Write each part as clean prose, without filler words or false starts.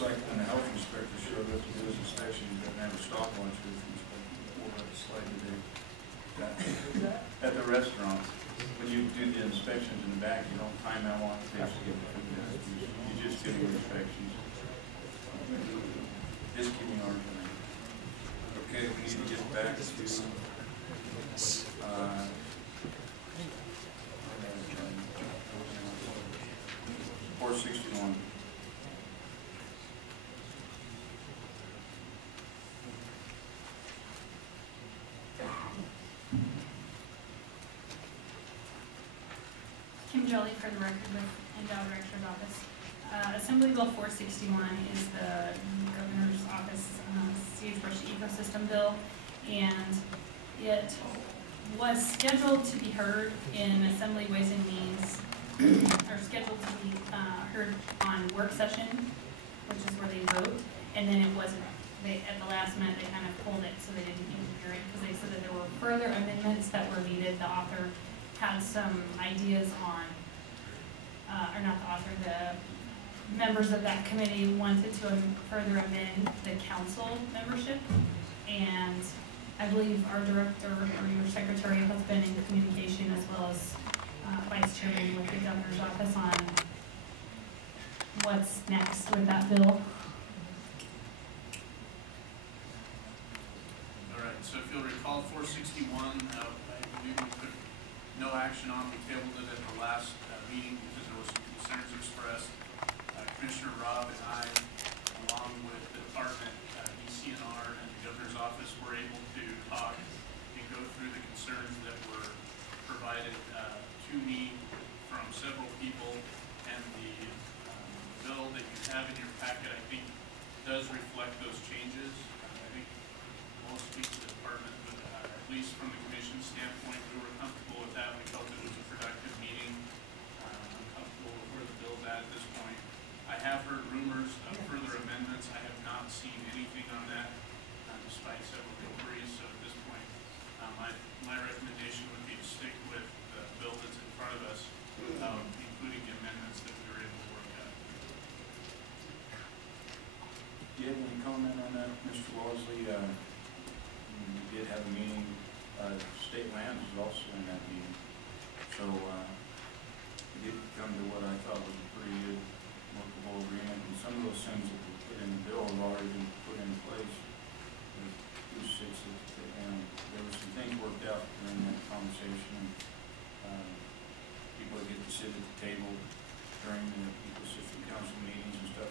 looks like when the health inspector showed up to do his inspection, he doesn't have a stopwatch with him, so we'll have a slide today. At the restaurants, when you do the inspections in the back, you don't time how long it takes to get the food. You just do your inspections. Just give me our time. Okay, we need to get back to 461. Kim Jolly for the record with Endowed Director's Office. Assembly Bill 461 is the Governor's Office sagebrush ecosystem bill, and it was scheduled to be heard in Assembly Ways and Means, or scheduled to be heard on work session, which is where they vote, and then it wasn't. At the last minute, they kind of pulled it, so they didn't even hear it, because they said that there were further amendments that were needed. The author had some ideas on, or not the author, the members of that committee wanted to further amend the council membership, and I believe our director or your secretary has been in communication, as well as vice chairman, with the governor's office on what's next with that bill. All right, so if you'll recall 461, I believe we took no action on. We tabled it at the last meeting because there was some concerns expressed. Commissioner Rob and I, along with the department, ECNR, and the governor's office, were able to talk and go through the concerns that were provided to me from several people, and the bill that you have in your packet, I think, does reflect those changes. I think most people in the department, but at least from the commission standpoint, we were comfortable with that. We felt it was a productive meeting. I'm comfortable with where the bill's at this point. I have heard rumors of further amendments. I have not seen anything on that, despite several inquiries. So at this point, my recommendation would be to stick with the bill that's in front of us, including the amendments that we were able to work out. Do you have any comment on that, Mr. Walsley? We did have a meeting. State Lands was also in that meeting. So we did come to what I thought was a pretty good workable agreement, and some of those things that were put in the bill have already been put in place. And there were some things worked out during that conversation, and people that get to sit at the table during the ecosystem council meetings and stuff.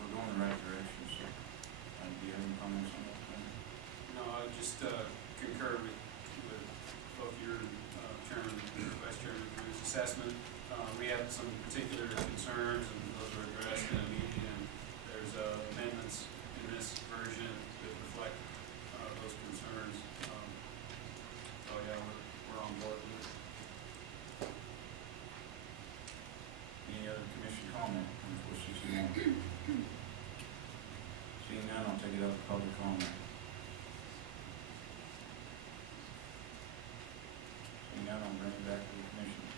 We're going in the right direction. So, do you have any comments on that? No, I just concur with both your chairman and vice chairman for his assessment. We have some particular concerns, and those were addressed in a meeting, and there's amendments in this version that reflect those concerns. So yeah, we're on board with it. Any other commission comment on 461? Seeing none, I'll take it up to public comment. Seeing none, I'll bring it back to the commission.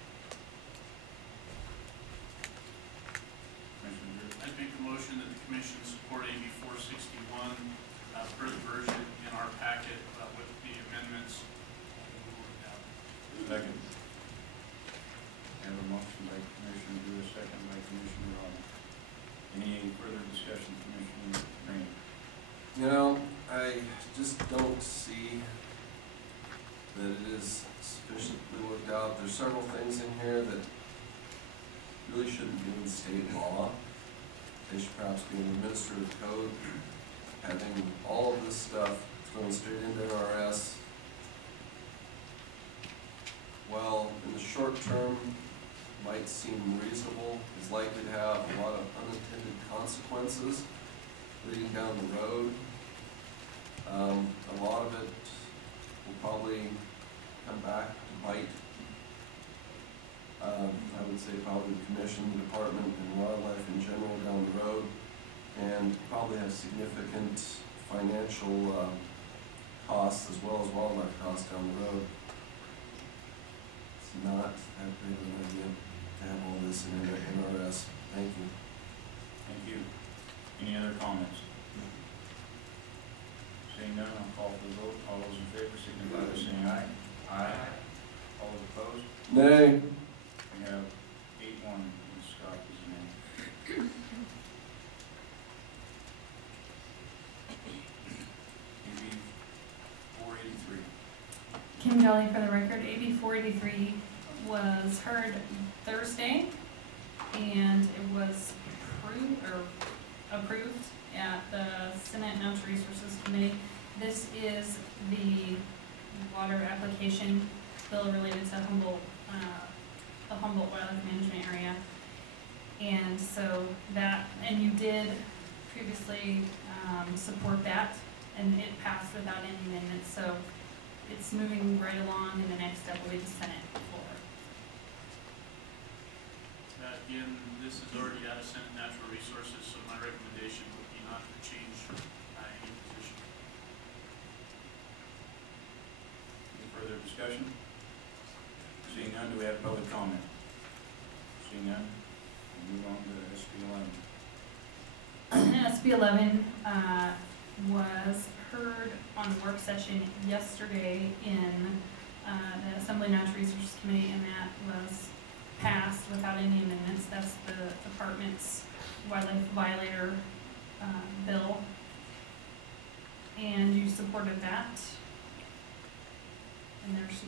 I'd make a motion that the commission support AB 461 for the version in our packet with the amendments worked out. Second. I have a motion by Commissioner Drew, a second by Commissioner Robbins. Any further discussion, Commissioner Rainey? You know, I just don't see that it is sufficiently worked out. There's several things in here that really shouldn't be in state law. They should perhaps be in the administrative code. Having all of this stuff thrown straight into NRS, well, in the short term, might seem reasonable, is likely to have a lot of unintended consequences leading down the road. A lot of it will probably come back to bite. I would say probably the commission, the department, and wildlife in general down the road, and probably have significant financial costs as well as wildlife costs down the road. It's not that great of an idea to have all this in NRS. Thank you. Thank you. Any Any other comments? Seeing none, I'll call for the vote. All those in favor signify by saying aye. Aye. All those opposed? Nay. We have 8-1, and Scott is a nay. AB 483. Kim Jolly for the record. AB 483 was heard Thursday, and it was approved at the Senate Natural Resources Committee. This is the water application bill related to the Humboldt Wildlife Management Area. And so that, and you did previously support that, and it passed without any amendments. So it's moving right along, and the next step will be the Senate floor. Again, this is already out of Senate Natural Resources, so my recommendation would be not to change any position. Any further discussion? Seeing none, do we have public comment? Seeing none, we'll move on to SB 11. SB 11 was heard on the work session yesterday in the Assembly Natural Resources Committee, and that was passed without any amendments. That's the department's wildlife violator bill, and you supported that. And there's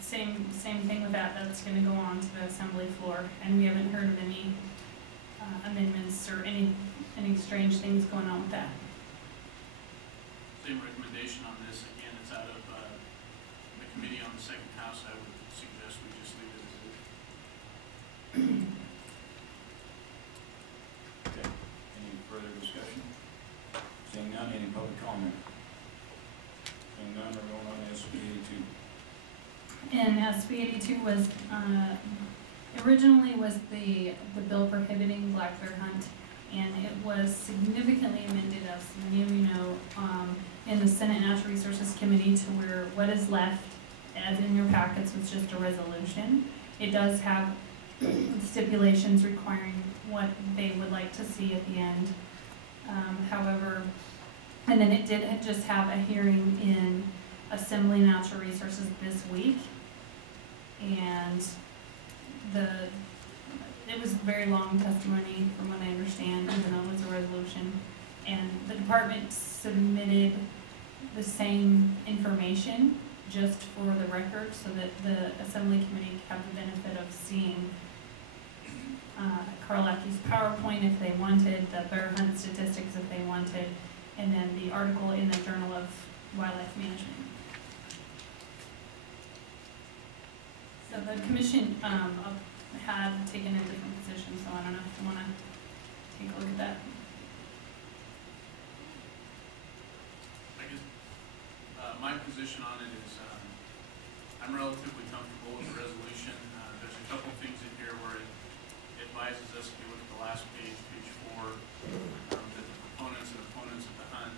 same thing with that. That's going to go on to the assembly floor, and we haven't heard of any amendments or any strange things going on with that. Same recommendation on this. Again, it's out of the committee on the second house. I would suggest we just leave it as it is. Okay, any further discussion? Seeing none, any public comment? Seeing none, we're going on to SB 82. And SB 82 was originally was the bill prohibiting black bear hunt, and it was significantly amended, as many of you know, in the Senate Natural Resources Committee, to where what is left, as in your packets, was just a resolution. It does have stipulations requiring what they would like to see at the end. However, and then it did just have a hearing in Assembly Natural Resources this week, and it was very long testimony from what I understand, even though it was a resolution. And the department submitted the same information just for the record, so that the Assembly Committee could have the benefit of seeing Carl Lackey's PowerPoint if they wanted, the bear hunt statistics if they wanted, and then the article in the Journal of Wildlife Management. So the commission had taken a different position, so I don't know if you want to take a look at that. I guess my position on it is I'm relatively comfortable with the resolution. There's a couple things in here where it advises us, if you look at the last page, page 4, that the proponents and opponents of the hunt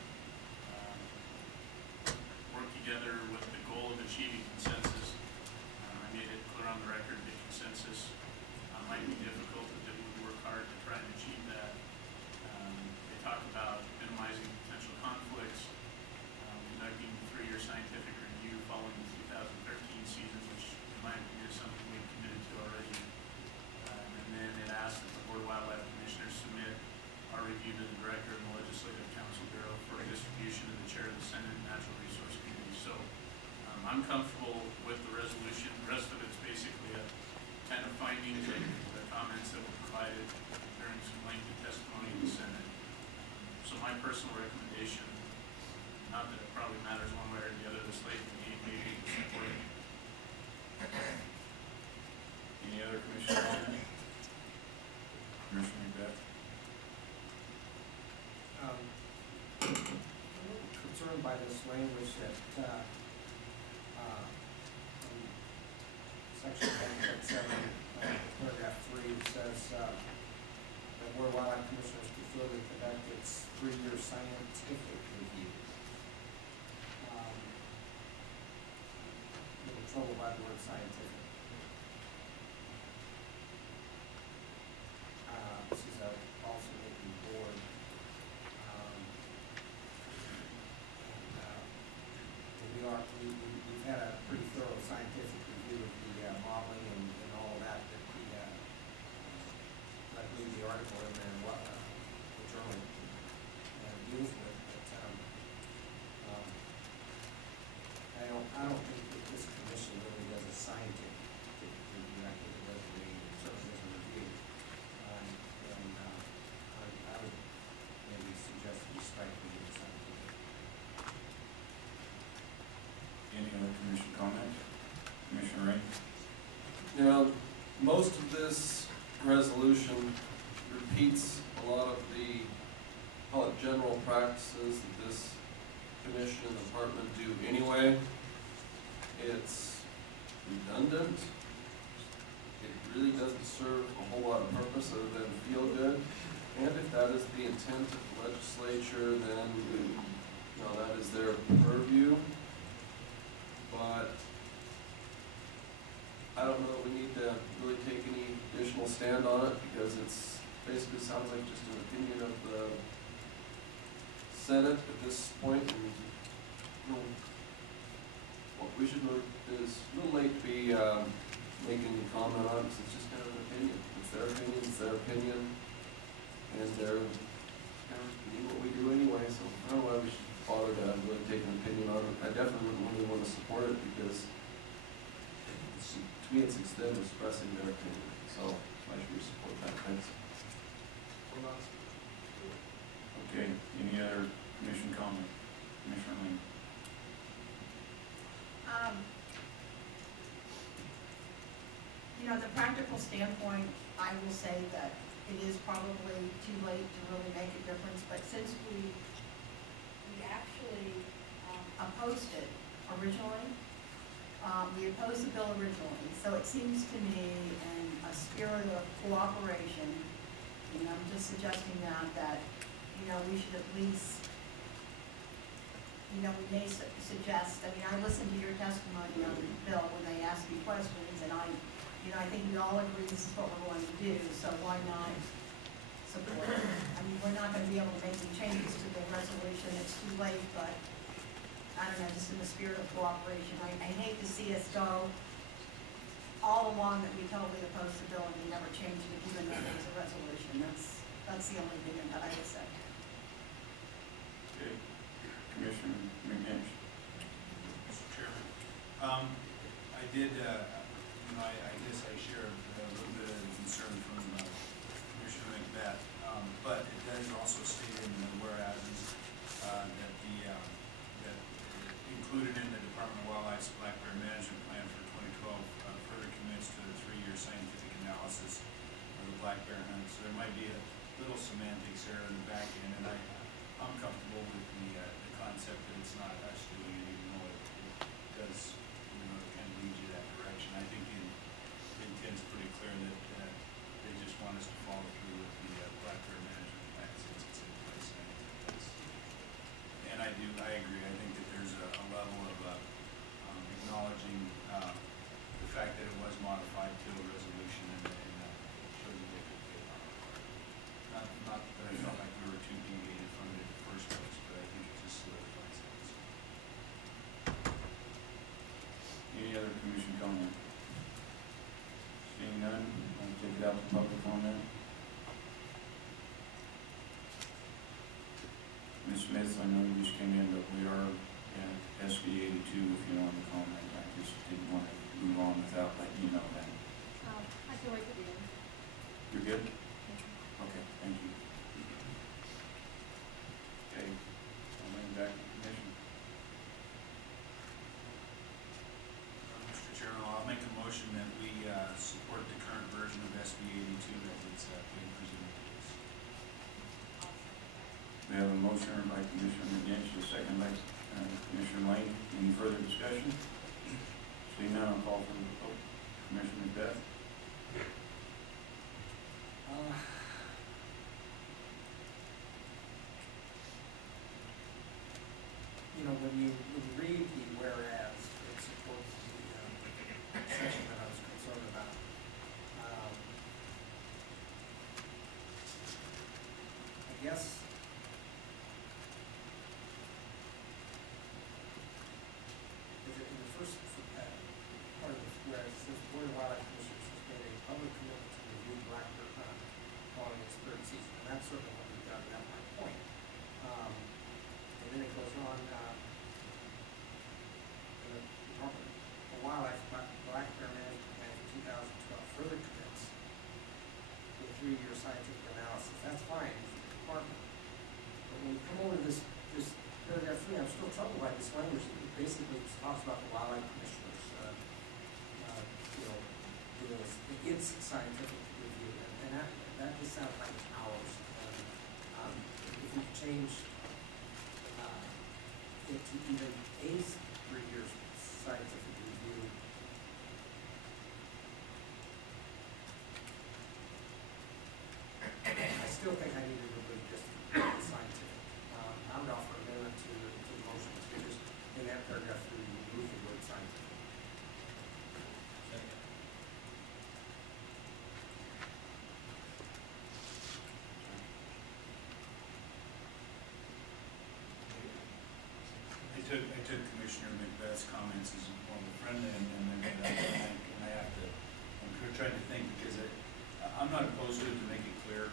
work together with the goal of achieving consensus. I made it clear on the record that consensus might be difficult, but that we would work hard to try and achieve that. They talk about minimizing potential conflicts, conducting a 3-year scientific review following the 2013 season, which in my opinion is something we've committed to already. And then it asks that the Board of Wildlife Commissioners submit our review to the Director of the Legislative Council Bureau for distribution to the Chair of the Senate Natural Resource Committee. So I'm comfortable with the resolution. The rest of it's basically a kind of findings and the comments that were provided during some lengthy testimony in the Senate. So my personal recommendation, not that it probably matters one way or the other this late in the game, maybe support it. Any other commissioner comment? Commissioner McBeth? I'm a little concerned by this language that section 10.7, paragraph 3, it says the Board of Wildlife Commissioners to further conduct its 3-year scientific review. I'm a little troubled by the word scientific. This is a policy making board. practices that this commission and department do anyway. It's redundant. It really doesn't serve a whole lot of purpose other than feel good. And if that is the intent of the legislature, then, you know, that is their purview. But I don't know that we need to really take any additional stand on it, because it's basically sounds like just an opinion of the Senate at this point. And, you know, what we should know is a little late to be making a comment on it, because it's just kind of an opinion. It's their opinion, it's their opinion, and they're kind of doing what we do anyway, so I don't know why we should bother to really take an opinion on it. I definitely wouldn't really want to support it, because to me it's them expressing their opinion, so I should support that. Thanks. Okay, any other commission comment? Commissioner Lee? You know, the practical standpoint, I will say that it is probably too late to really make a difference, but since we actually opposed it originally, we opposed the bill originally, so it seems to me in a spirit of cooperation, and I'm just suggesting that, you know, we should at least, you know, we may suggest, I mean, I listened to your testimony on the bill when they asked me questions, and I think we all agree this is what we're going to do, so why not support it? I mean, we're not going to be able to make any changes to the resolution, it's too late, but I don't know, just in the spirit of cooperation, I hate to see us go all along that we totally oppose the bill and we never change it, even though there's a resolution. That's the only thing that I would say. Okay, Commissioner McNish. Mr. Chairman, I did, I guess I share a little bit of the concern from Commissioner Macbeth, but it does also state in the whereases that that included in the Department of Wildlife's Black Bear Management Plan for 2012 further commits to the 3-year scientific analysis of the black bear hunt. So there might be a little semantics there in the back end, and I'm comfortable with the concept that it's not us doing it, even though it does, kind of lead you that direction. I think the intent's pretty clear that they just want us to follow through with the black bear management plan since it's in place. And I agree. I think that there's a level of acknowledging the fact that it was modified to a resolution and showing the good faith on our part. Not that I felt like we were too deviated from it in the first place, but I think it just solidifies things. Any other commission comment? Seeing none, I'll take it out to public comment. Ms. Smith, I know you just came in, but we are at SB 82 if you want to comment. I just didn't want to move on without letting you know that. I feel like it is. You're good? Okay, thank you. Okay, I'll bring it back to the commission. Mr. Chairman, I'll make a motion that we support the current version of SB 82 as it's being presented to us. We have a motion by Commissioner McGinnis, a second by Commissioner Lane. Any further discussion? Seeing none, I'll call for the vote. Commissioner McBeth? You know, when you read the whereas, it supports the section that I was concerned about. I guess in the first part of the whereas it says Board of Wildlife Commissioners has made a public commitment to review black bear hunt following its third season, and that's certainly what we've done. That's my point. And then it goes on. The Department of Wildlife Black Bear Management Plan for 2012 further commits to a 3-year scientific analysis. That's fine for the department. But when we come over to this paragraph 3, I'm still troubled by this language that basically talks about the wildlife commissioners, doing its scientific review, and that just sounds like it's ours. If we change even a 3-year scientific review. I still think I need to remove just scientific. I would offer amendment to the motion to just, in that paragraph, to remove the word scientific. I took Commissioner Macbeth's comments as more of a friendly amendment, and I have to, I'm trying to think, because I'm not opposed to it, to make it clear.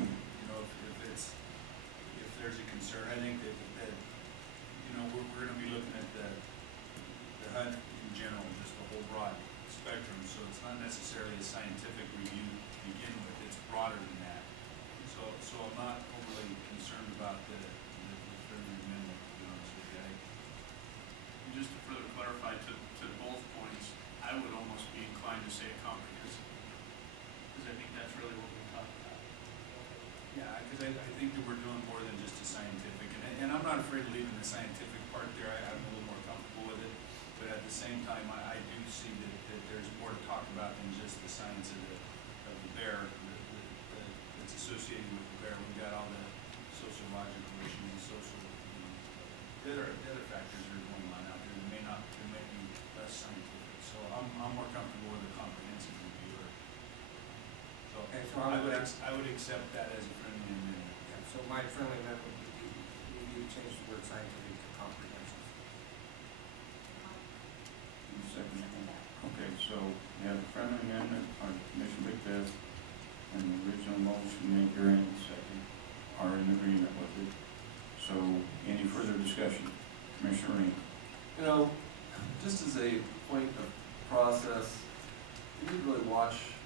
You know, if there's a concern, I think that you know, we're gonna be looking at the HUD in general, just the whole broad spectrum, so it's not necessarily a scientific review to begin with, it's broader than that. So I'm not overly concerned about the friendly amendment, to be honest with you. And just to further clarify to both points, I would almost be inclined to say comprehensive, because I think that's really what we're talking about. Yeah, because I think that we're doing more than just a scientific, and I'm not afraid of leaving the scientific part there. I'm a little more comfortable with it, but at the same time, I do see that there's more to talk about than just the science of the bear that's associated with the bear. We've got all the sociological issues, the social, the other factors that are going on out there that may be less scientific. So I'm more comfortable with a comprehensive review. So Okay, so I would accept that as a friendly amendment. Yeah, so my friendly amendment would be, we change the word scientific to comprehensive. You second that? Okay, so we have a friendly amendment by Commissioner Macbeth, and the original motion maker and second are in agreement with it. So any further discussion? Commissioner Rain? You know, just as a point of process, you need to really watch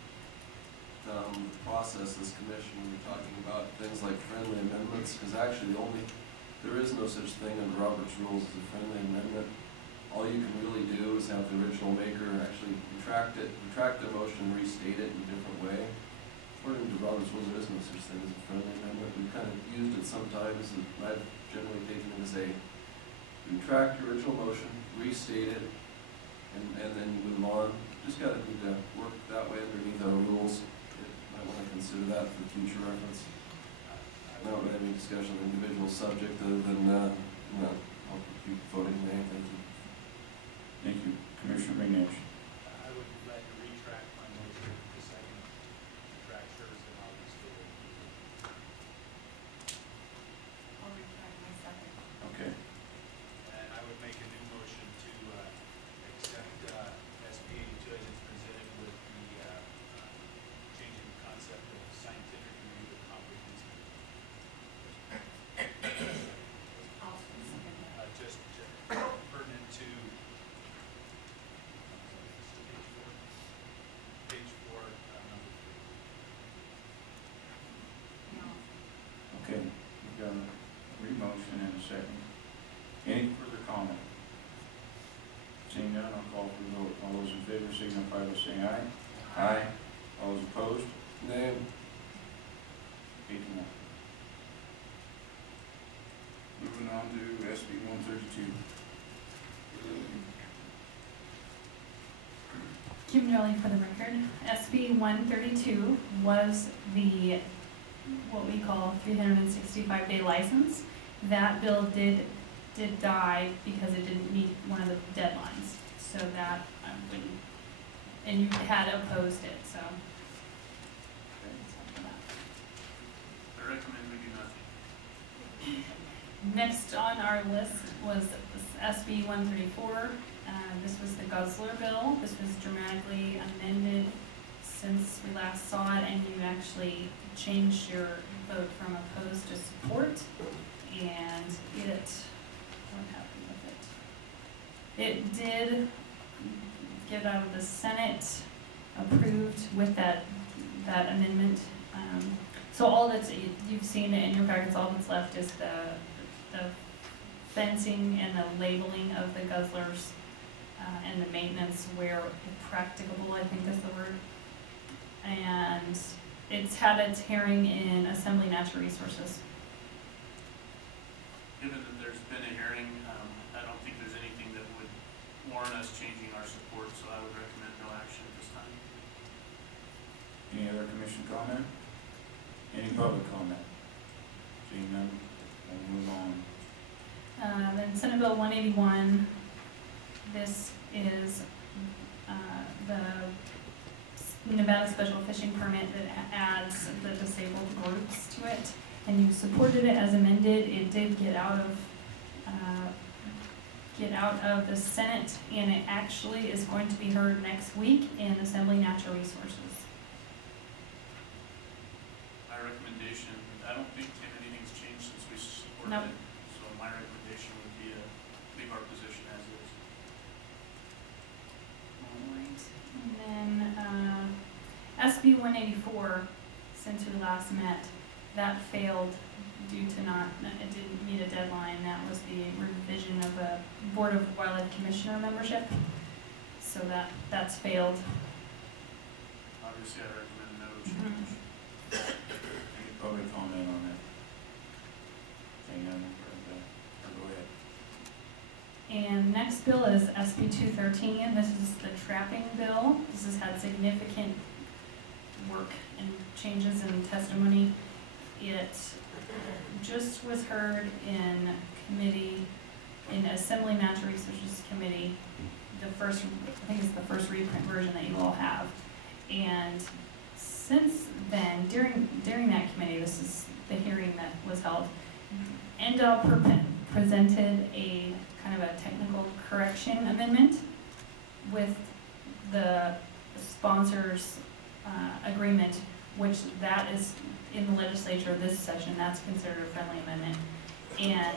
the process this commission when you're talking about things like friendly amendments, because actually there is no such thing in Robert's rules as a friendly amendment. All you can really do is have the original maker actually retract the motion and restate it in a different way. According to Robert's rules, there is no such thing as a friendly amendment. We've kind of used it sometimes, and I've generally taken it as a retract your original motion, restate it, and then you move on. Just gotta need to work that way underneath our rules. I want to consider that for future reference. I don't have any discussion on the individual subject other than, I'll keep voting nay. Thank you. Thank you. Commissioner McNish? I would like to retract my motion, the second retract hers, and I'll restate it. I'll retract my second. Okay. And I would make a new motion to accept SB 82 as it's presented with the changing the concept of scientific review to comprehensive. I'll second that. Just pertinent to page 4, number 3. Now, Okay, we've got a re-motion and a second. Any further comment? Seeing none, I'll call for the vote. All those in favor signify by saying aye. Aye. All those opposed? Nay. 8 to 1. Moving on to SB 132. Kim Jolly for the record. SB 132 was the, what we call 365-day license. That bill did die because it didn't meet one of the deadlines. So that, and you had opposed it, so. I recommend we do nothing. Next on our list was SB 134. This was the Guzzler bill. This was dramatically amended since we last saw it, and you actually changed your vote from opposed to support. And what happened with it? It did get out of the Senate, approved with that amendment. So all that's, you've seen it in your packets, all that's left is the fencing and the labeling of the guzzlers and the maintenance where practicable, I think is the word. And it's had its hearing in Assembly Natural Resources. Given that there's been a hearing, warrant us changing our support, so I would recommend no action at this time. Any other commission comment? Any public comment? Seeing none, we'll move on. Then Senate Bill 181, this is the Nevada Special Fishing Permit that adds the disabled groups to it, and you supported it as amended. It did get out of the Senate, and it actually is going to be heard next week in Assembly Natural Resources. My recommendation, I don't think, Tim, anything's changed since we supported Nope. it, so my recommendation would be to leave our position as is. Alright, and then, SB 184, since we last met, that failed due to it didn't meet a deadline. That was the revision of a Board of Wildlife Commissioner membership. So that's failed. Obviously, I recommend no change. Any public comment on that? Seeing none, go ahead. And next bill is SB 213. This is the trapping bill. This has had significant work and changes in testimony. It just was heard in committee, in Assembly Natural Resources Committee, I think it's the first reprint version that you all have. And since then, during that committee, this is the hearing that was held, NDOW presented a kind of a technical correction amendment with the sponsors' agreement, which that is in the legislature this session. That's considered a friendly amendment. And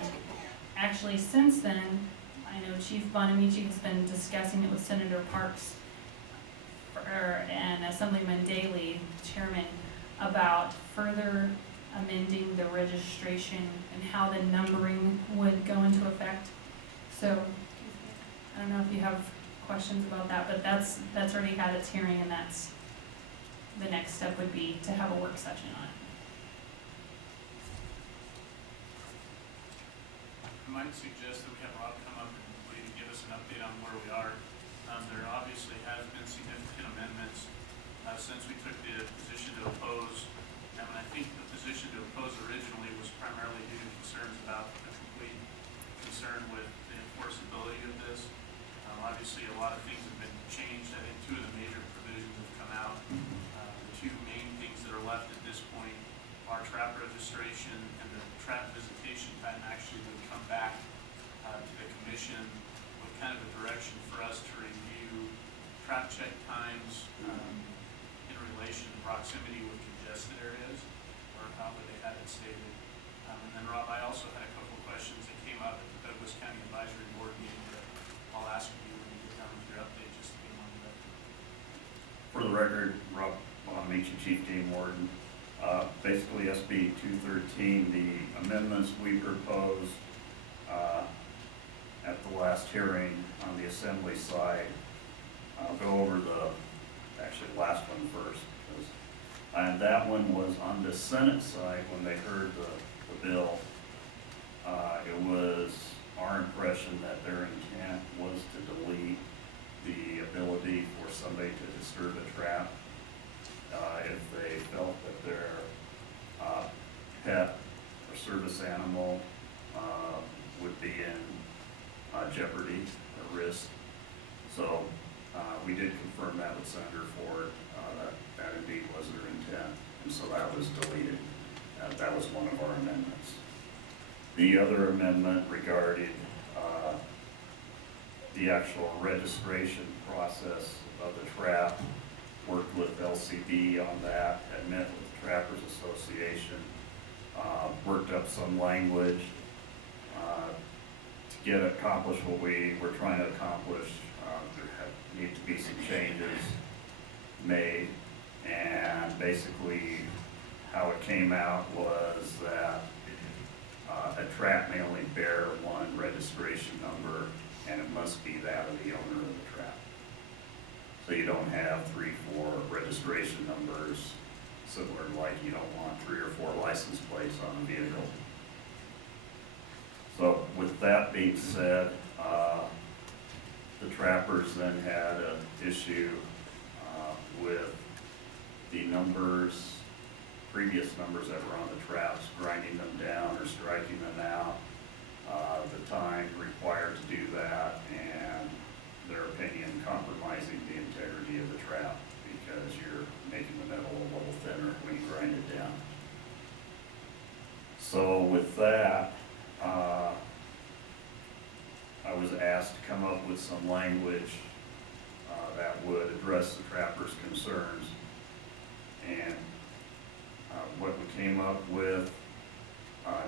actually since then, I know Chief Bonamici has been discussing it with Senator Parks and Assemblyman Daley, Chairman, about further amending the registration and how the numbering would go into effect. So I don't know if you have questions about that, but that's already had its hearing, and that's the next step would be to have a work session on it. I might suggest that we have Rob come up and maybe give us an update on where we are. There obviously has been significant amendments since we took the position to oppose. And I think the position to oppose originally was primarily due to concerns about the complete concern with the enforceability of this. Obviously, a lot of things have been changed. I think two of the major provisions have come out. The two main things that are left at this point are trap registration and the trap visitation time actually would come back to the commission with kind of a direction for us to review trap check times in relation to proximity with congested areas, or however they had it stated. And then Rob, I also had a couple of questions that came up at the Douglas County Advisory Board meeting that I'll ask you when you get done with your update, just to be on the record. For the record, Rob Bonamici, Chief Game Warden. Basically, SB 213, the amendments we proposed at the last hearing on the Assembly side. I'll go over the last one first, and that one was on the Senate side when they heard the bill. It was our impression that their intent was to delete the ability for somebody to disturb a trap if they felt that their pet or service animal would be in jeopardy or risk. So we did confirm that with Senator Ford, that indeed was their intent, and so that was deleted. That was one of our amendments. The other amendment regarding the actual registration process of the trap. Worked with LCB on that, had met with the Trappers Association, worked up some language to get accomplished what we were trying to accomplish. There need to be some changes made, and basically how it came out was that a trap may only bear one registration number, and it must be that of the owner of the trap. So you don't have 3, 4 registration numbers, similar to like you don't want 3 or 4 license plates on a vehicle. So with that being said, the trappers then had an issue with the numbers, previous numbers that were on the traps, grinding them down or striking them out, the time required to do that, and their opinion compromising the integrity of the trap because you're making the metal a little thinner when you grind it down. So with that, I was asked to come up with some language that would address the trapper's concerns. And what we came up with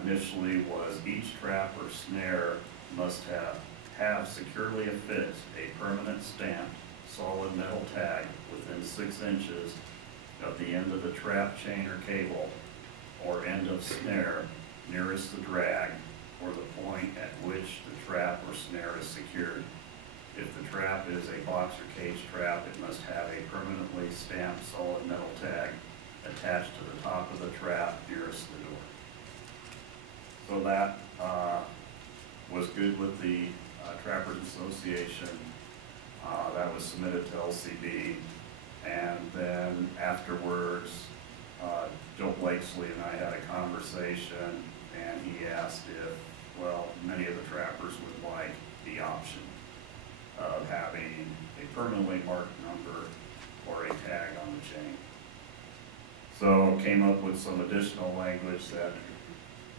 initially was each trap or snare must have securely affixed a permanent stamped solid metal tag within 6 inches of the end of the trap chain or cable or end of snare nearest the drag or the point at which the trap or snare is secured. If the trap is a box or cage trap, it must have a permanently stamped solid metal tag attached to the top of the trap nearest the door. So that was good with the Trappers Association. That was submitted to LCB, and then afterwards, Joe Blakesley and I had a conversation, and he asked if, well, many of the trappers would like the option of having a permanently marked number or a tag on the chain. So came up with some additional language that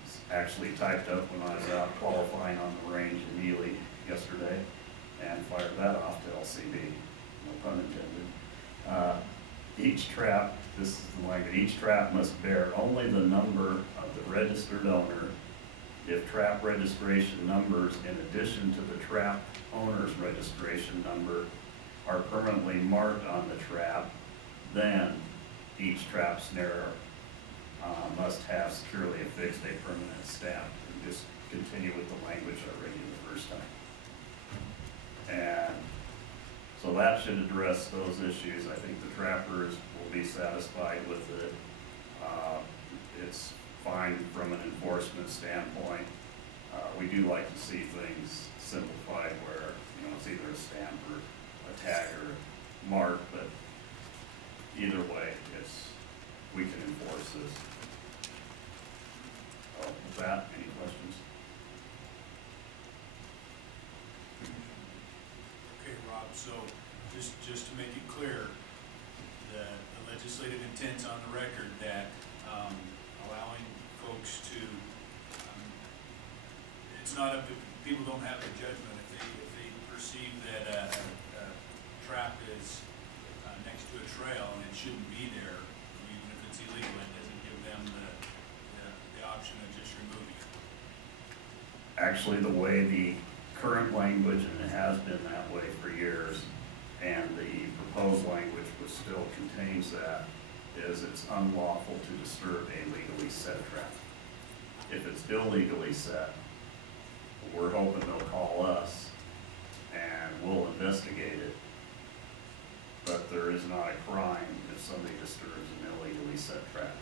was actually typed up when I was out qualifying on the range in Neely yesterday, and fired that off to LCB, no pun intended. Each trap, this is the language, each trap must bear only the number of the registered owner. If trap registration numbers in addition to the trap owner's registration number are permanently marked on the trap, then each trap snare must have securely affixed a permanent stamp. And just continue with the language I read you the first time. And so that should address those issues. I think the trappers will be satisfied with it. It's fine from an enforcement standpoint. We do like to see things simplified where, you know, it's either a stamp or a tag or a mark, but either way, we can enforce this. So with that, any questions? Okay, Rob, so just to make it clear, the legislative intent's on the record that allowing folks to, it's not up to, people don't have the judgment if they perceive that a trap is next to a trail and it shouldn't be there, even if it's illegal, it doesn't give them the option of just removing it. Actually, the way the current language, and it has been that way for years, and the proposed language which still contains that, is it's unlawful to disturb a legally set trap. If it's illegally set, we're hoping they'll call us and we'll investigate it. But there is not a crime if somebody disturbs an illegally set trap.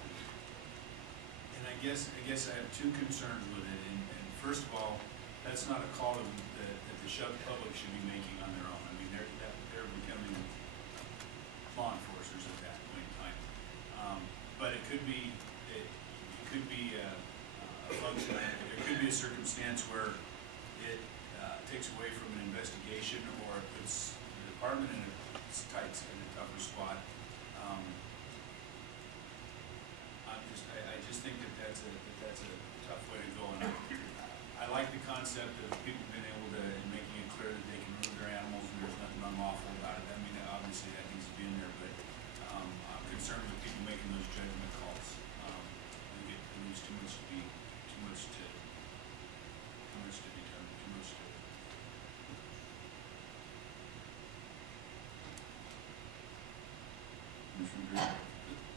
And I guess I have two concerns with it. And first of all, that's not a call that the public should be making on their own. I mean, they're becoming law enforcers at that point in time. But it could be a function. There could be a circumstance where it takes away from an investigation, or it puts the department in a tougher spot. I just think that's a tough way to go. And I like the concept of people being able to, and making it clear that they can move their animals and there's nothing unlawful about it. I mean, obviously that needs to be in there, but I'm concerned with people making those judgment calls. I think it leaves too much to determine, too much to.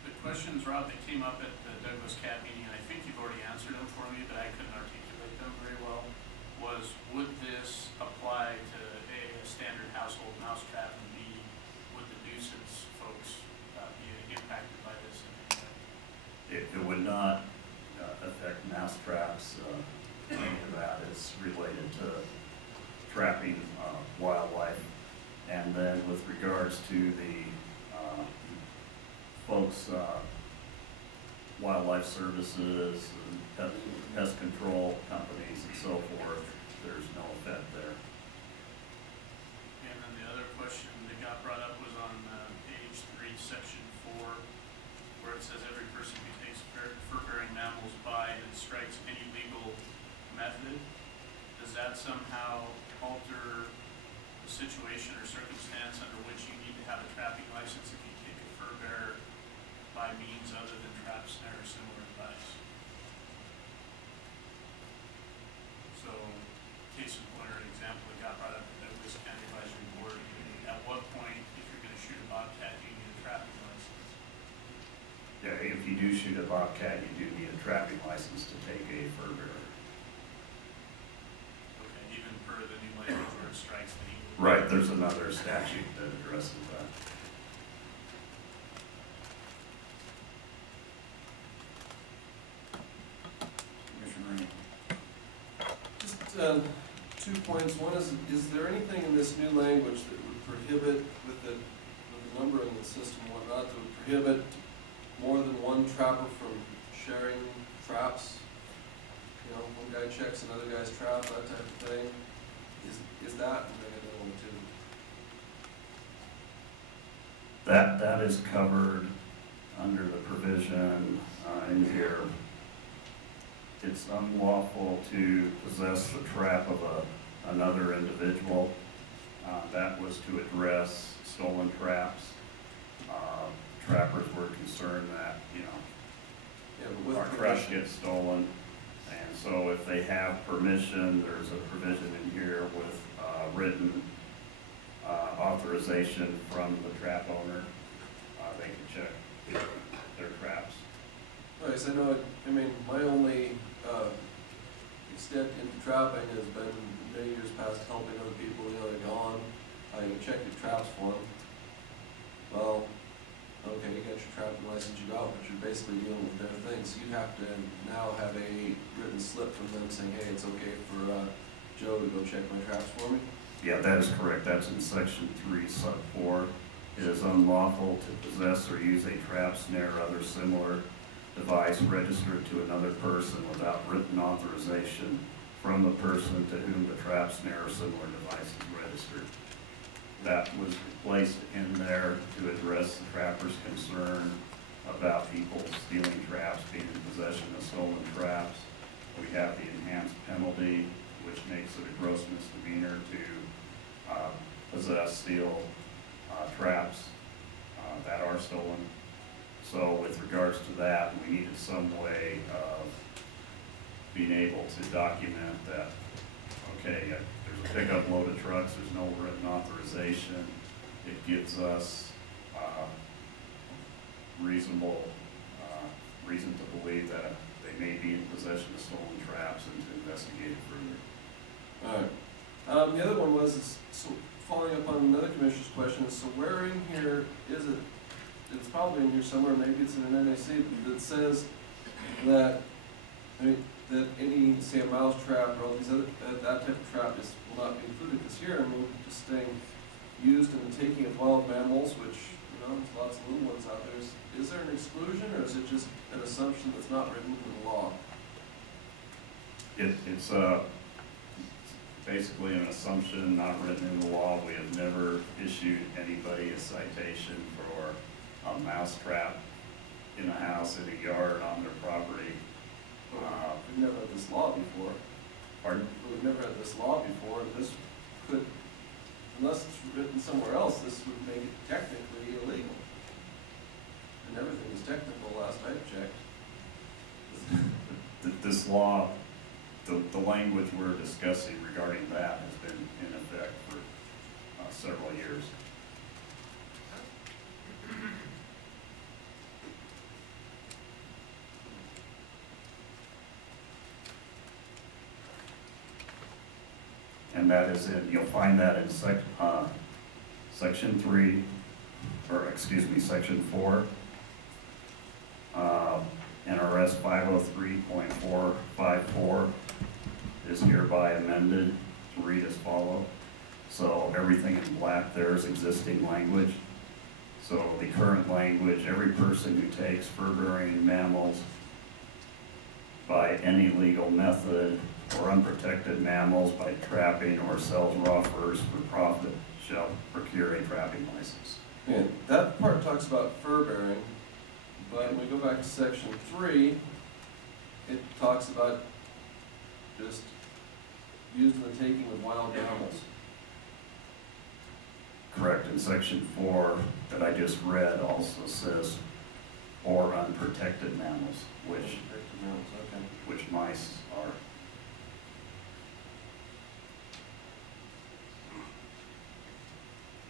The questions, Rob, that came up at the Douglas Cat meeting, and I think you've already answered them for me, but I couldn't articulate them very well, was would this apply to A, a standard household mouse trap, and B, would the nuisance folks be impacted by this in any way? It would not affect mouse traps. Any of that is related to trapping wildlife. And then with regards to the folks, wildlife services and pest control companies and so forth, there's no effect there. And then the other question that got brought up was on page 3, section 4, where it says every person who takes fur-bearing mammals by and strikes any legal method. Does that somehow alter the situation or circumstance under which you need to have a trapping license if you take a fur bearer by means other than trap, snare, or similar device? So, case in point or an example that got brought up at the Douglas County Advisory Board, at what point, if you're gonna shoot a bobcat, do you need a trapping license? Yeah, if you do shoot a bobcat, you do need a trapping license to take a fur bearer. Okay, even per the new language where it strikes the eagle? Right, there's another statute that addresses that. Commissioner Rainey. Just 2 points. One is there anything in this new language that would prohibit, with the numbering in the system and whatnot, that would prohibit more than one trapper from sharing traps? You know, one guy checks another guy's trap, that type of thing. Is that one too? That is covered under the provision in here. It's unlawful to possess the trap of another individual. That was to address stolen traps. Trappers were concerned that, you know, our trash gets stolen. And so if they have permission, there's a provision in here with written authorization from the trap owner. They can check their traps. Right, so I know, I mean, my only extent into trapping has been many years past helping other people, you know, they're gone, you check your traps for them. Well, okay, you got your trapping license, you got, but you're basically dealing with their things. So you have to now have a written slip from them saying, hey, it's okay for Joe to go check my traps for me. Yeah, that is correct. That's in section 3, sub 4. It is unlawful to possess or use a trap, snare, or other similar device registered to another person without written authorization from the person to whom the trap, snare, or similar device is registered. That was placed in there to address the trapper's concern about people stealing traps, being in possession of stolen traps. We have the enhanced penalty, which makes it a gross misdemeanor to possess, steal traps that are stolen. So with regards to that, we needed some way of being able to document that, okay, there's a pickup load of trucks, there's no written authorization. It gives us reasonable reason to believe that they may be in possession of stolen traps and to investigate it further. All right. The other one was, so following up on another commissioner's question, so where in here is it, it's probably in here somewhere, maybe it's in an NAC, that says that, I mean, that any, say, a mouse trap or all these other, that type of trap will not be included, because here, I mean, just saying used in the taking of wild mammals, which, you know, there's lots of little ones out there. Is there an exclusion, or is it just an assumption that's not written into the law? It's basically an assumption not written in the law. We have never issued anybody a citation for a mouse trap in a house, in a yard, on their property. We've never had this law before. Pardon? We've never had this law before, and this could, unless it's written somewhere else, this would make it technically illegal. And everything is technical, last I checked. This law, the language we're discussing regarding that has been in effect for several years. And that is in, you'll find that in section 3, or excuse me, section 4. NRS 503.454 is hereby amended to read as follow. So everything in black there is existing language. So the current language, every person who takes fur-bearing mammals by any legal method or unprotected mammals by trapping or sells raw furs for profit shall procure a trapping license. And that part talks about fur bearing, but when we go back to section 3, it talks about just using the taking of wild animals. Correct, and section 4 that I just read also says, or unprotected mammals, which Unprotected mammals, okay. which mice are.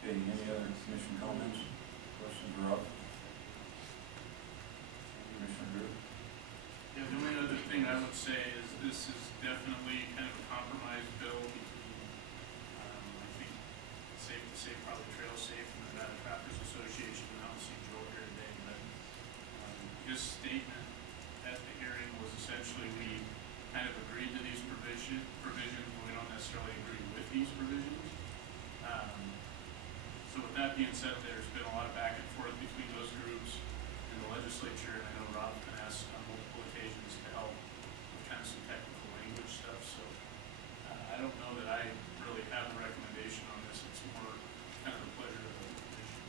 Okay, any other commission comments, questions, Rob? Commissioner Drew? Yeah, the only other thing I would say is this is definitely kind of a compromise bill between, I think, it's safe to say probably Trail Safe and the Nevada Trappers Association, and I don't see Joe here today, but his statement at the hearing was essentially we kind of agreed to these provisions, but we don't necessarily agree with these provisions. So with that being said, there's been a lot of back and forth between those groups and the legislature, and I know Rob's been asked on multiple occasions to help with kind of some technical language stuff, so I don't know that I really have a recommendation on this. It's more kind of the pleasure of the commission.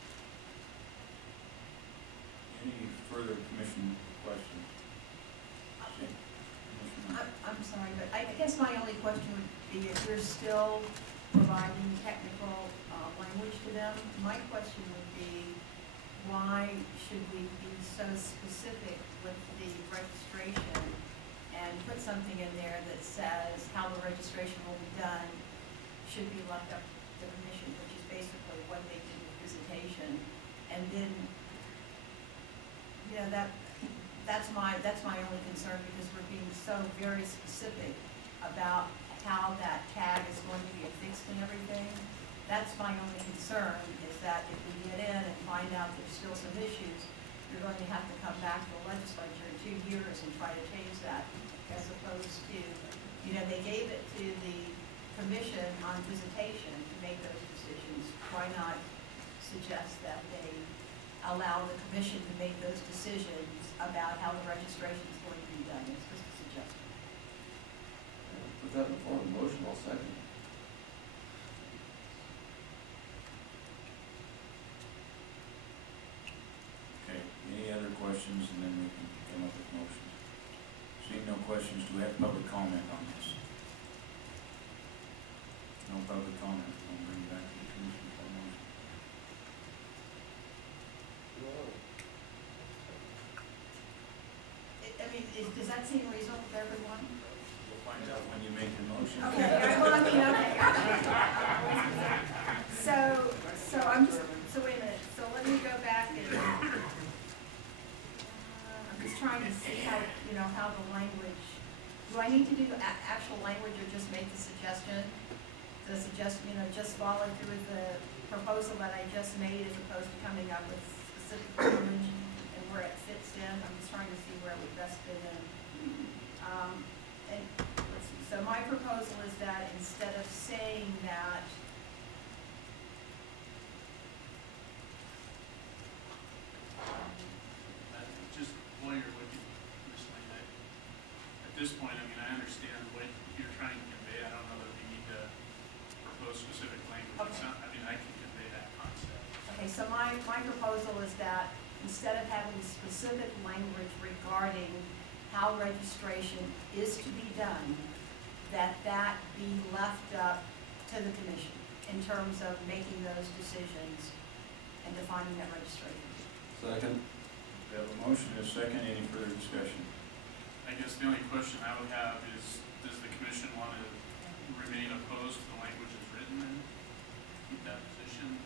Any further commission questions? Commissioner? I'm sorry, but I guess my only question would be if you're still providing technical language to them, my question would be, why should we be so specific with the registration and put something in there that says how the registration will be done should be left up to the commission, which is basically what they did with visitation. And then, you know, that's my only concern, because we're being so very specific about how that tag is going to be affixed and everything. That's my only concern, is that if we get in and find out there's still some issues, you're going to have to come back to the legislature in 2 years and try to change that, as opposed to, you know, they gave it to the commission on visitation to make those decisions. Why not suggest that they allow the commission to make those decisions about how the registration is going to be done? It's just a suggestion. Put that in the form of a motion, I'll second. Okay, any other questions, and then we can come up with motions. Seeing no questions, do we have public comment on this? No public comment, I'll bring it back to the commission for a motion. I mean, does that seem reasonable to everyone? We'll find out when you make your motion. Okay, well, I mean, okay. So I'm just, so wait a minute, so let me go back and, I'm just trying to see how, you know, how the language, do I need to do actual language or just make the suggestion? The suggestion, you know, just follow through with the proposal that I just made as opposed to coming up with specific language and where it fits in? I'm just trying to see where we best fit in. And let's see, so my proposal is that instead of saying that Just while you're looking, Ms. Lane, at this point, I mean, I understand what you're trying to convey. I don't know that we need to propose specific language. Okay. It's not, I mean, I can convey that concept. Okay, so my proposal is that instead of having specific language regarding how registration is to be done, that be left up to the commission in terms of making those decisions and defining that registration. Second. We have a motion and a second, any further discussion? I guess the only question I would have is, does the commission want to remain opposed to the language as written and keep that position?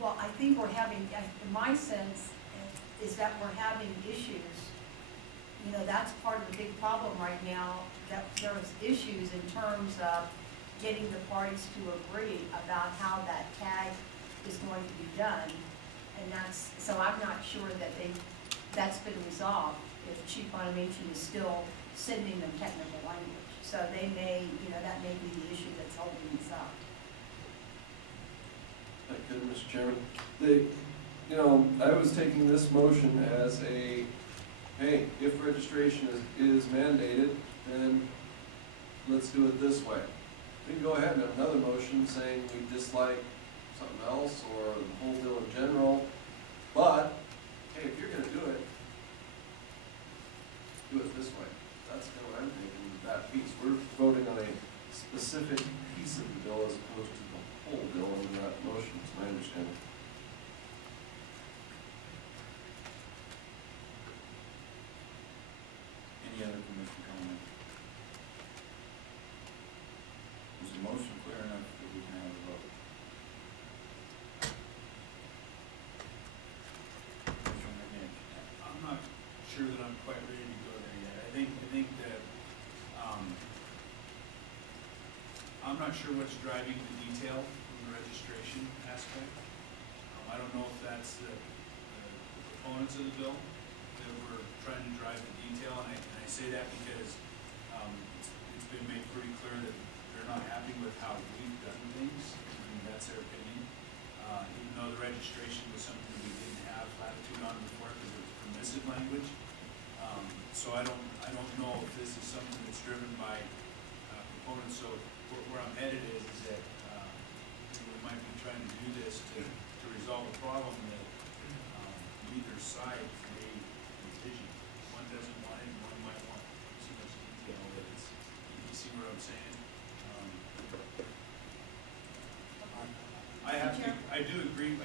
Well, I think we're having, in my sense, is that we're having issues. You know, that's part of the big problem right now, that there is issues in terms of getting the parties to agree about how that tag is going to be done. And so I'm not sure that that's been resolved. if Chief Bonamici is still sending them technical language. So they may, that may be the issue that's holding this up. Thank you, Mr. Chairman. I was taking this motion as a, hey, if registration is mandated, then let's do it this way. We can go ahead and have another motion saying we dislike something else or the whole deal in general, but, hey, if you're gonna do it this way. That's kind of what I'm thinking, that piece. We're voting on a specific piece of the bill as opposed to the whole bill under that motion, is my understanding. Any other commission comment? Is the motion clear enough that we can have a vote? Commissioner McNich? I'm not sure that I'm quite ready to go there yet. I think that, I'm not sure what's driving the detail from the registration aspect. I don't know if that's the proponents of the bill that were trying to drive the detail, and I say that because it's been made pretty clear that they're not happy with how we've done things. I mean, that's their opinion. Even though the registration was something that we didn't have latitude on before because it was permissive language. So I don't know if this is something that's driven by proponents. So where I'm headed is that we might be trying to do this to resolve a problem that neither side may envision. One doesn't want it, and one might want so much detail that it's, you see what I'm saying? I do agree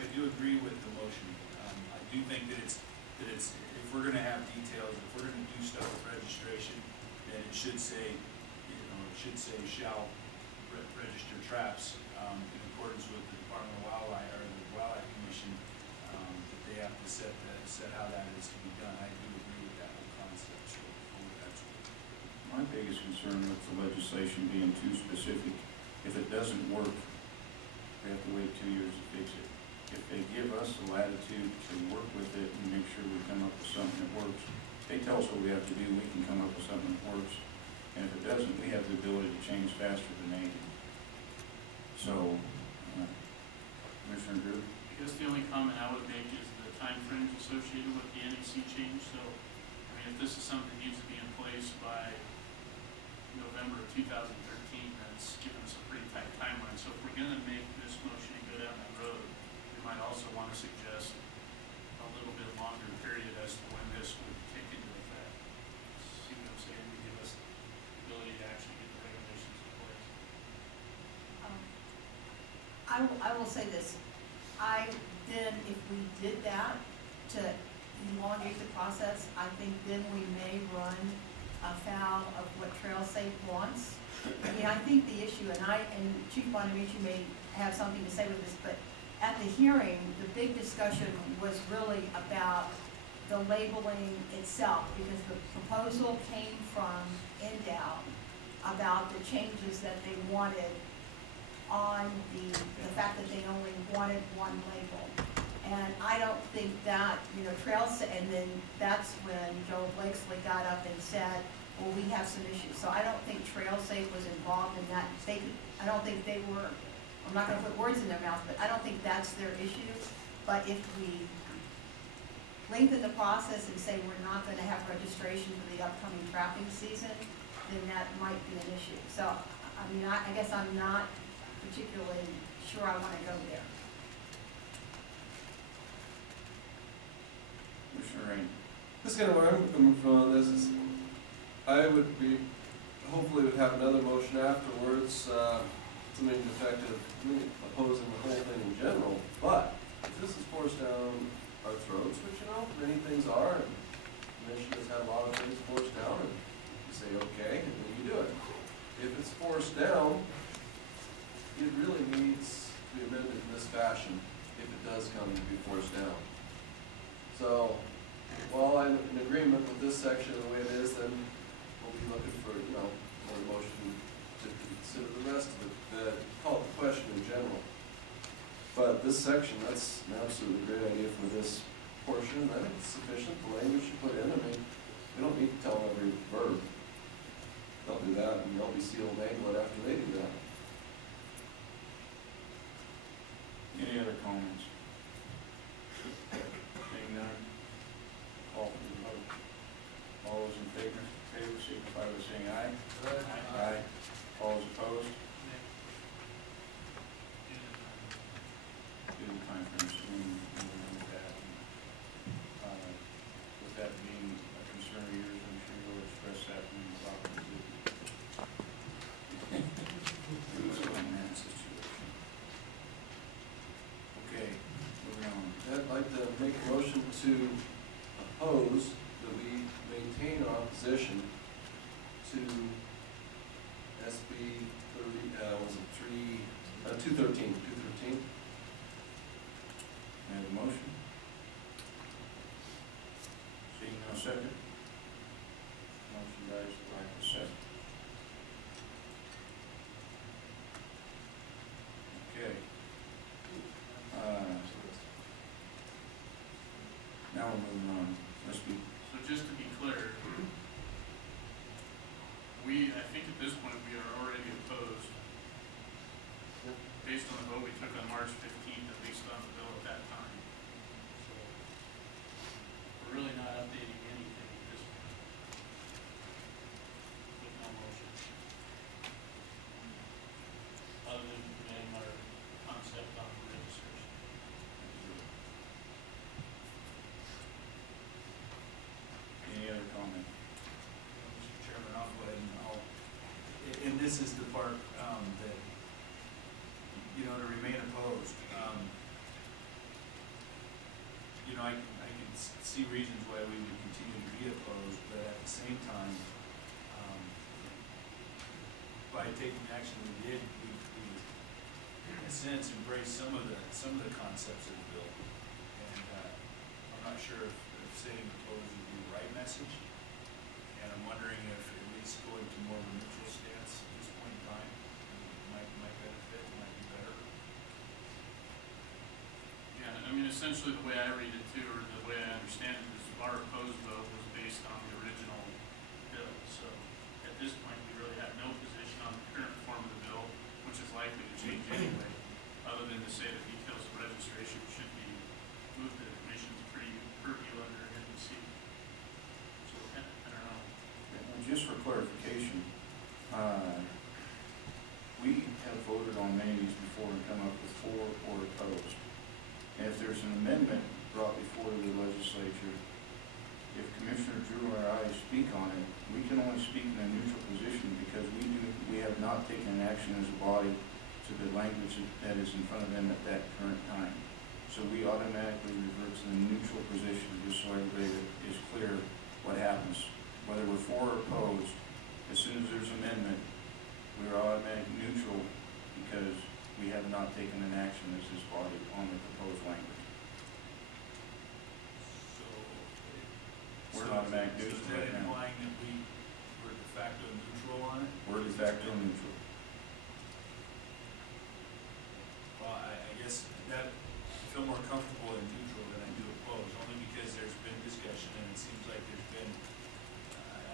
with the motion. I do think that it's, if we're gonna have details, if we're gonna do stuff with registration, then it should say, shall register traps, in accordance with the Department of Wildlife, or the Wildlife Commission, that they have to set how that is to be done. I do agree with that whole concept, so that's My biggest concern with the legislation being too specific, if it doesn't work, we have to wait 2 years to fix it. If they give us the latitude to work with it and make sure we come up with something that works, they tell us what we have to do, we can come up with something that works. And if it doesn't, we have the ability to change faster than they do. So, Commissioner Drew? I guess the only comment I would make is the timeframes associated with the NEC change. So, I mean, if this is something that needs to be in place by November of 2013, that's giving us a pretty tight timeline. So if we're going to make this motion and go down that road, we might also want to suggest a little bit longer period as to when this would kick into effect. See what I'm saying? To give us the ability to actually get the regulations in place. I will say this, if we did that to elongate the process, I think then we may run afoul of what TrailSafe wants. I mean, I think the issue, and Chief Bonamici may have something to say with this, but at the hearing, the big discussion was really about the labeling itself, because the proposal came from NDOW about the changes that they wanted on the fact that they only wanted one label. And I don't think that, and then that's when Joel Blakesley got up and said, well, we have some issues. So I don't think TrailSafe was involved in that. I don't think they were, I'm not gonna put words in their mouth, but I don't think that's their issue. But if we lengthen the process and say we're not gonna have registration for the upcoming trapping season, then that might be an issue. So, I mean, I guess I'm not particularly sure I wanna go there. Commissioner Rain? This is kind of where I'm coming from on this is, I would be, hopefully would have another motion afterwards, something to the effect of opposing the whole thing in general, but if this is forced down our throats, which many things are, and the commission has had a lot of things forced down, and you say okay, and then you do it. If it's forced down, it really needs to be amended in this fashion, if it does come to be forced down. So, while I'm in agreement with this section the way it is, then we'll be looking for, more motion to consider the rest of it, call it the question in general. But this section, that's an absolutely great idea for this portion. I think it's sufficient, the language you put in. I mean, We don't need to tell them every verb. They'll do that, and they'll be sealed angler after they do that. Any other comments? Seeing none, call for the vote. All those in favor signify by saying aye. Aye. All those opposed? Do the time frame soon, with that. With that being a concern of yours, I'm sure you'll express that in the property. It was a man situation. Okay, moving on. I'd like to make a motion to oppose that we maintain our opposition to SB 213. May I have a motion? Seeing no second? Motion dies for lack of second. Okay. Now we're moving on. Let's be, So just to be clear, I think at this point, we are already opposed, based on the vote we took on March 15th, at least on the bill at that time. So we're really not updating anything at this point, with no motion. Other than adding our concept on the registration. any other comment? Mr. Chairman, I'll go ahead and and this is the part, that, to remain opposed. I can see reasons why we would continue to be opposed, but at the same time, by taking action we did, we in a sense embrace some of the concepts of the bill. And I'm not sure if saying opposed would be the right message. And I'm wondering if at least going to more of a neutral stance at this point in time might benefit, might be better. Yeah, I mean, essentially the way I read it too, or the way I understand it, is our opposed vote was based on the original bill. So at this point, we really have no position on the current form of the bill, which is likely to change anyway, other than to say that details of registration should be moved to the commission's purview under NBC. So I don't know. And just for clarification, we have voted on many of these before and come up with for or opposed. And if there's an amendment brought before the legislature, if Commissioner Drew or I speak on it, we can only speak in a neutral position because we have not taken an action as a body to the language that is in front of them at that current time. So we automatically revert to the neutral position, just so everybody is clear what happens. Whether we're for or opposed, as soon as there's amendment, we're automatically neutral because we have not taken an action as this body on the proposed language. We're automatic So neutral is that right now. implying that we're de facto neutral on it? We're de facto neutral. Well, I guess that I feel more comfortable in neutral than I do opposed, only because there's been discussion and it seems like there's been,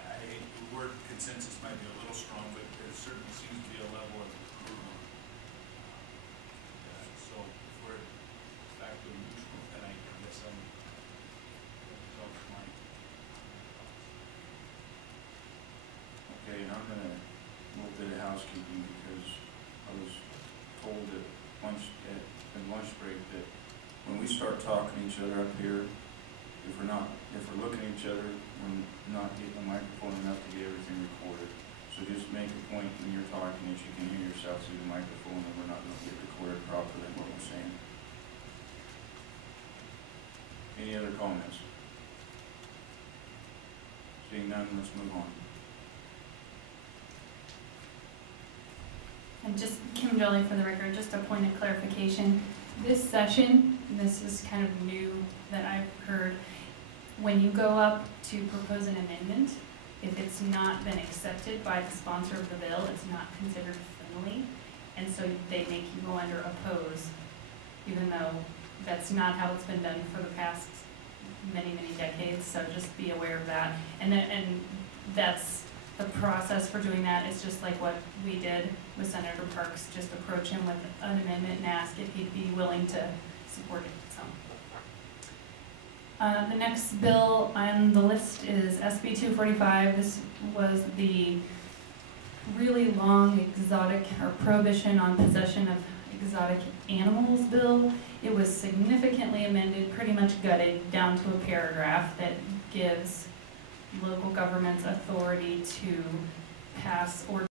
I hate the word consensus might be a little strong, but there certainly seems to be a level of approval. So if we're de facto neutral, then I guess I'm self-minded. Okay, and I'm gonna a little bit of housekeeping because I was told at lunch break that when we start talking to each other up here, if we're looking at each other, we're not getting the microphone enough to get everything recorded. So just make a point when you're talking that you can hear yourself through the microphone and we're not going to get recorded properly in what we're saying. Any other comments? Seeing none, let's move on. And just, Kim Jolly for the record, just a point of clarification. This session, this is kind of new that I've heard, when you go up to propose an amendment, if it's not been accepted by the sponsor of the bill, it's not considered friendly. And so they make you go under oppose, even though that's not how it's been done for the past many, many decades, so just be aware of that. And that's the process for doing that. It's just like what we did with Senator Parks, just approach him with an amendment and ask if he'd be willing to support it, so. The next bill on the list is SB 245. This was the really long exotic or prohibition on possession of exotic animals bill. It was significantly amended, pretty much gutted down to a paragraph that gives local governments authority to pass or